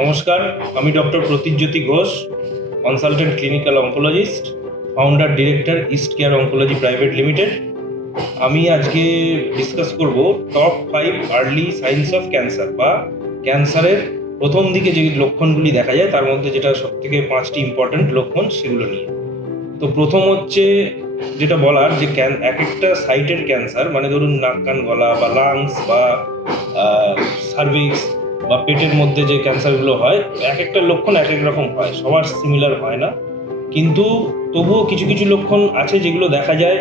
নমস্কার, আমি doctor Pratikjyoti Ghosh, consultant clinical oncologist, founder director East Care oncology private limited. আমি আজকে ডিসকাস করব top 5 early signs of cancer বা ক্যান্সারের প্রথম দিকে যে লক্ষণগুলি দেখা যায় তার মধ্যে যেটা সবথেকে 5টি ইম্পর্ট্যান্ট লক্ষণ সেগুলো নিয়ে। তো প্রথম হচ্ছে যেটা বলার যে এক একটা সাইটের ক্যান্সার, মানে ধরুন নাক কান গলা বা লাংস বা সার্ভিক্স বা পেটের মধ্যে যে ক্যান্সারগুলো হয়, এক একটা লক্ষণ এক এক রকম হয়, সবার সিমিলার হয় না। কিন্তু তবুও কিছু কিছু লক্ষণ আছে যেগুলো দেখা যায়,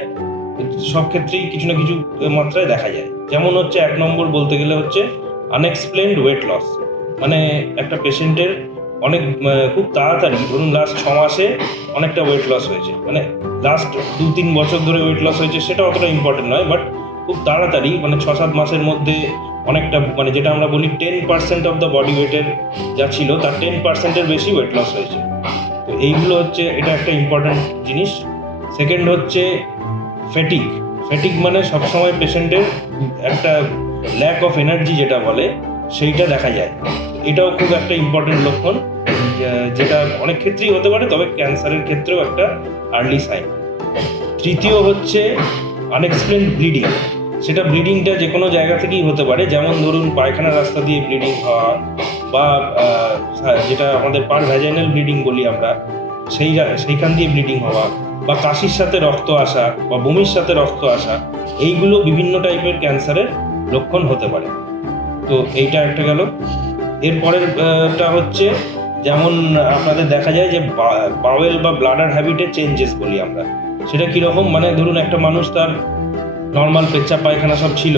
সব ক্ষেত্রেই কিছু না কিছু মাত্রায় দেখা যায়। যেমন হচ্ছে 1 নম্বর বলতে গেলে হচ্ছে আনএক্সপ্লেইনড ওয়েট লস। মানে একটা পেশেন্টের অনেক খুব তাড়াতাড়ি, ধরুন লাস্ট 6 মাসে অনেকটা ওয়েট লস হয়েছে, মানে লাস্ট 2-3 বছর ধরে ওয়েট লস হয়েছে, সেটা অতটা ইম্পর্টেন্ট নয়, বাট খুব তাড়াতাড়ি মানে 6-7 মাসের মধ্যে অনেকটা, মানে যেটা আমরা বলি 10% অফ দ্য বডি ওয়েটের যা ছিল তার 10%-এর বেশি ওয়েট লস হয়েছে। তো এইগুলো হচ্ছে, এটা একটা ইম্পর্ট্যান্ট জিনিস। সেকেন্ড হচ্ছে ফ্যাটিক। ফ্যাটিক মানে সবসময় পেশেন্টের একটা ল্যাক অফ এনার্জি যেটা বলে, সেইটা দেখা যায়। এটাও খুব একটা ইম্পর্টেন্ট লক্ষণ, যেটা অনেক ক্ষেত্রেই হতে পারে, তবে ক্যান্সারের ক্ষেত্রেও একটা আর্লি সাইন। তৃতীয় হচ্ছে আনএক্সপ্লেইনড ব্লিডিং। সেটা ব্লিডিংটা যে কোনো জায়গা থেকেই হতে পারে, যেমন ধরুন পায়খানার রাস্তা দিয়ে ব্লিডিং হওয়া, বা যেটা আমাদের পারভ্যাজাইনাল ব্লিডিং বলি আমরা, সেইখান দিয়ে ব্লিডিং হওয়া, বা কাশির সাথে রক্ত আসা বা বমির সাথে রক্ত আসা, এইগুলো বিভিন্ন টাইপের ক্যান্সারের লক্ষণ হতে পারে। তো এইটা একটা গেল। এরপরেরটা হচ্ছে, যেমন আপনাদের দেখা যায় যে বাওয়েল বা ব্লাডার হ্যাবিটের চেঞ্জেস বলি আমরা। সেটা কীরকম, মানে ধরুন একটা মানুষ তার নর্মাল পেচ্ছাপ পায়খানা সব ছিল,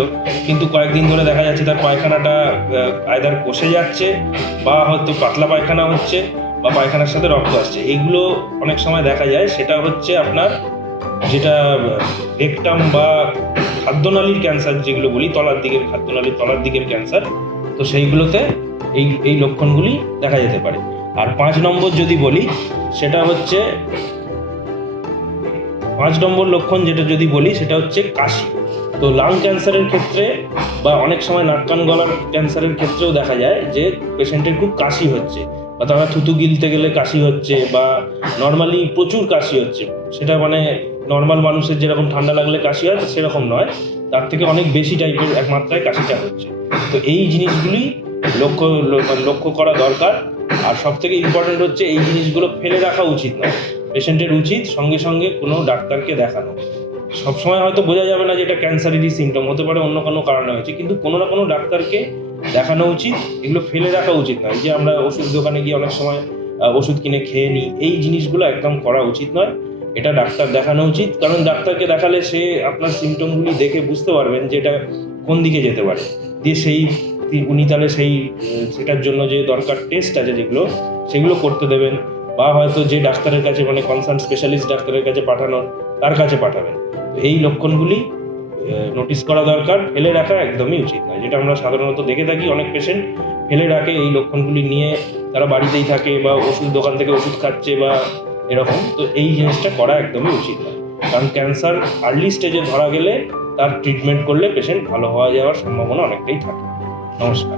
কিন্তু কয়েকদিন ধরে দেখা যাচ্ছে তার পায়খানাটা আইদার কষে যাচ্ছে, বা হয়তো পাতলা পায়খানা হচ্ছে, বা পায়খানার সাথে রক্ত আসছে। এইগুলো অনেক সময় দেখা যায়। সেটা হচ্ছে আপনার যেটা রেকটাম বা খাদ্যনালীর ক্যান্সার যেগুলো বলি, তলার দিকের খাদ্যনালীর তলার দিকের ক্যান্সার। তো সেইগুলোতে এই লক্ষণগুলি দেখা যেতে পারে। আর 5 নম্বর যদি বলি, সেটা হচ্ছে 5 নম্বর লক্ষণ যেটা যদি বলি সেটা হচ্ছে কাশি। তো লাং ক্যান্সারের ক্ষেত্রে বা অনেক সময় নাক কান গলার ক্যান্সারের ক্ষেত্রেও দেখা যায় যে পেশেন্টের খুব কাশি হচ্ছে, বা তারা থুতু গিলতে গেলে কাশি হচ্ছে, বা নর্মালি প্রচুর কাশি হচ্ছে। সেটা মানে নর্মাল মানুষের যেরকম ঠান্ডা লাগলে কাশি হয় সেরকম নয়, তার থেকে অনেক বেশি টাইপের এক মাত্রায় কাশিটা হচ্ছে। তো এই জিনিসগুলি লক্ষ্য করা দরকার। আর সব থেকে ইম্পর্টেন্ট হচ্ছে, এই জিনিসগুলো ফেলে রাখা উচিত নয়। পেশেন্টের উচিত সঙ্গে সঙ্গে কোনো ডাক্তারকে দেখানো। সবসময় হয়তো বোঝা যাবে না যে এটা ক্যান্সারেরই সিমটম, হতে পারে অন্য কোনো কারণে হয়েছে, কিন্তু কোনো না কোনো ডাক্তারকে দেখানো উচিত। এগুলো ফেলে রাখা উচিত নয়, যে আমরা ওষুধ দোকানে গিয়ে অনেক সময় ওষুধ কিনে খেয়ে নিই, এই জিনিসগুলো একদম করা উচিত নয়। এটা ডাক্তার দেখানো উচিত, কারণ ডাক্তারকে দেখালে সে আপনার সিমটমগুলি দেখে বুঝতে পারবেন যে এটা কোন দিকে যেতে পারে, দিয়ে উনি তাহলে সেটার জন্য যে দরকার টেস্ট আছে যেগুলো, সেগুলো করতে দেবেন, বা হয়তো যে ডাক্তারের কাছে, মানে কনসার্ন স্পেশালিস্ট ডাক্তারের কাছে পাঠানোর, তার কাছে পাঠাবেন। তো এই লক্ষণগুলি নোটিস করা দরকার, ফেলে রাখা একদমই উচিত নয়, যেটা আমরা সাধারণত দেখে থাকি। অনেক পেশেন্ট ফেলে রাখে এই লক্ষণগুলি নিয়ে, তারা বাড়িতেই থাকে বা ওষুধ দোকান থেকে ওষুধ খাচ্ছে বা এরকম। তো এই জিনিসটা করা একদমই উচিত নয়, কারণ ক্যান্সার আর্লি স্টেজে ধরা গেলে তার ট্রিটমেন্ট করলে পেশেন্ট ভালো হয়ে যাওয়ার সম্ভাবনা অনেকটাই থাকে। নমস্কার।